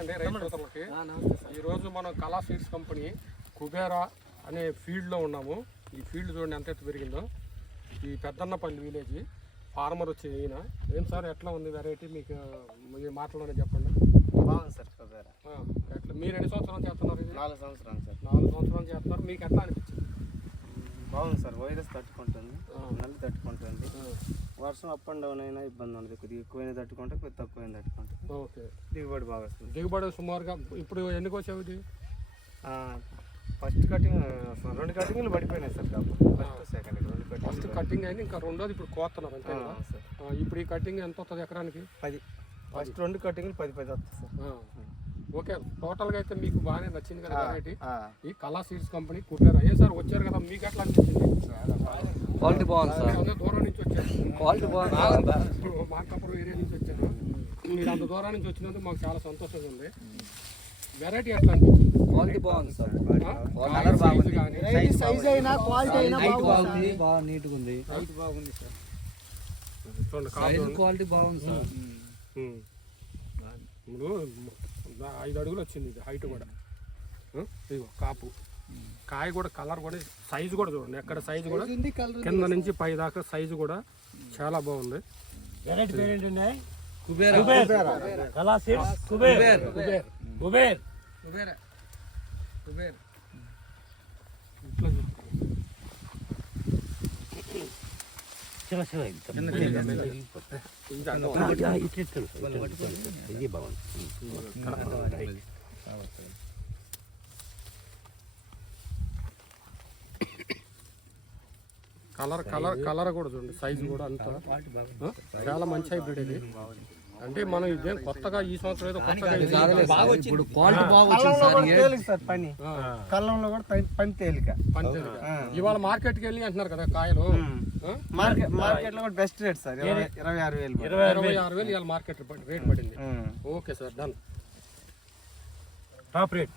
అండి రైతు సోదరులకి. ఈరోజు మనం కళా సీడ్స్ కంపెనీ కుబేరా అనే ఫీల్డ్లో ఉన్నాము. ఈ ఫీల్డ్ చూడండి ఎంత ఎత్తు పెరిగిందో. ఈ పెద్దన్నపల్లి విలేజ్ ఫార్మర్ వచ్చి ఈయన. ఏం సార్ ఎట్లా ఉంది వెరైటీ మీకు మీ మాటలోనే చెప్పండి. బాగుంది సార్ కుబేరా. ఎట్లా మీరు ఎన్ని సంవత్సరాలు చేస్తున్నారు? 4 సంవత్సరాలు సార్. 4 సంవత్సరాలు చేస్తున్నారు. మీకు ఎట్లా అనిపించింది? బాగుంది సార్. వైరస్ తట్టుకుంటుంది, నల్లి తట్టుకుంటుంది. వర్షం అప్ అండ్ డౌన్ అయినా ఇబ్బంది ఉండదు. కొద్దిగా ఎక్కువైనా తట్టుకుంటే కొద్దిగా తక్కువైనా తట్టుకుంటుంది. ఓకే, దిగుబడి బాగా వస్తుంది. దిగుబడి సుమారుగా ఇప్పుడు ఎన్ని కోసావు? ఇది ఫస్ట్ కటింగ్ 2 కటింగ్లు పడిపోయినాయి sir. First second 2 cutting. First cutting అయింది, ఇంకా రెండోది ఇప్పుడు కోస్తున్నారు అంతే కదా సార్. ఇప్పుడు ఈ కటింగ్ ఎంత వస్తుంది ఎకరానికి? 10. ఫస్ట్ 2 కటింగ్లు 10 వస్తుంది సార్. ఓకే, టోటల్గా అయితే మీకు బాగానే నచ్చింది కదా వెరైటీ ఈ కళా సీడ్స్ కంపెనీ కుబేరా. ఏ సార్ వచ్చారు కదా, మీకు ఎట్లా అనిపించింది? క్వాలిటీ బాగుంది సార్. అంత దూరం నుంచి వచ్చారు, క్వాలిటీ బాగుంది. మార్కాపురం ఏరియా నుంచి వచ్చారు. మీరు అంత దూరం నుంచి వచ్చినందుకు మాకు చాలా సంతోషంగా ఉంది. వెరైటీ ఎట్లా అనిపించింది? క్వాలిటీ బాగుంది సార్. కలర్ బాగుంది, సైజ్ అయినా క్వాలిటీ అయినా బాగుంది, బాగా నీట్గా ఉంది. హైట్ బాగుంది సార్. సైజ్ క్వాలిటీ బాగుంది సార్. ఇప్పుడు 5 అడుగులు వచ్చింది ఇది హైట్ కూడా. ఇదిగో కాపు, కాయ కూడా, కలర్ కూడా, సైజు కూడా చూడండి. ఎక్కడ సైజు కూడా కింద నుంచి పై దాకా సైజు కూడా చాలా బాగుంది. వెరైటీ పేరేంటి ఉన్నాయి? కుబేరా. కళా సీడ్స్ కుబేర్. కుబేర్ ఇట్లా ఇది బాగుంది. కలర్ కూడా చూడండి, సైజు కూడా అంతా చాలా మంచి హైబ్రిడ్ ఇది. అంటే మనం ఇదేం కొత్తగా ఈ సంవత్సరం ఏదో కొత్తగా ఇప్పుడు క్వాలిటీ బాగుంది సార్. పని కళ్ళంలో కూడా పని తేలిక. ఇవాళ మార్కెట్కి వెళ్ళి అంటున్నారు కదా కాయలు. మార్కెట్ లో కూడా బెస్ట్ రేట్ సార్. 26,000. 26,000 ఇవాళ మార్కెట్ రేట్ పడింది. Okay sir, done. Top rate.